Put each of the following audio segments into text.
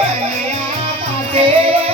बनिया तेरा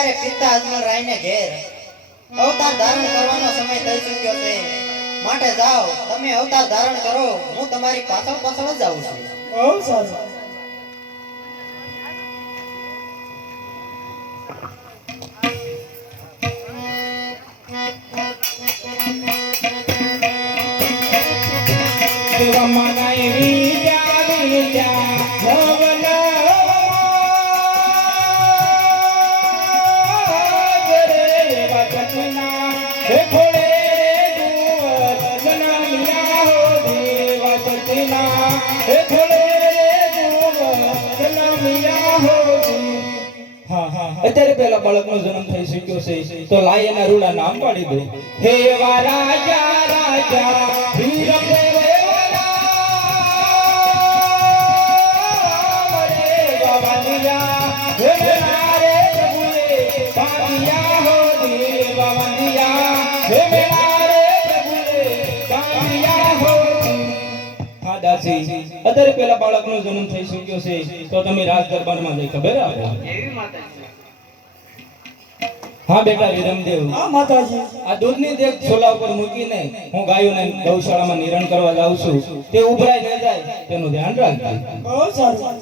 અત્યારે પિતા અજમલ રાયને ઘેર. અવતાર ધારણ કરવાનો સમય થઈ ચૂક્યો છે. માટે જાઓ તમે અવતાર ધારણ કરો હું તમારી પાછળ પાછળ જ આવું છું. અત્યારે પેલા બાળકનો જન્મ થઈ શક્યો છે. તો લાય એના રૂડા નામ પાડી દે. હે એવા રાજા અત્યારે પેલા બાળકનો જન્મ થઈ શક્યો છે તો તમે રાજ દરબારમાં જઈ ખબર આપો હા બેટા વિરમદેવ હા માતાજી. આ દૂધની દેખ છોલા ઉપર મૂકીને હું ગાયોને ગૌશાળામાં નિરણ કરવા જાઉં છું. તે ઉભરાય ન જાય તેનું ધ્યાન રાખજો. બહુ સારું.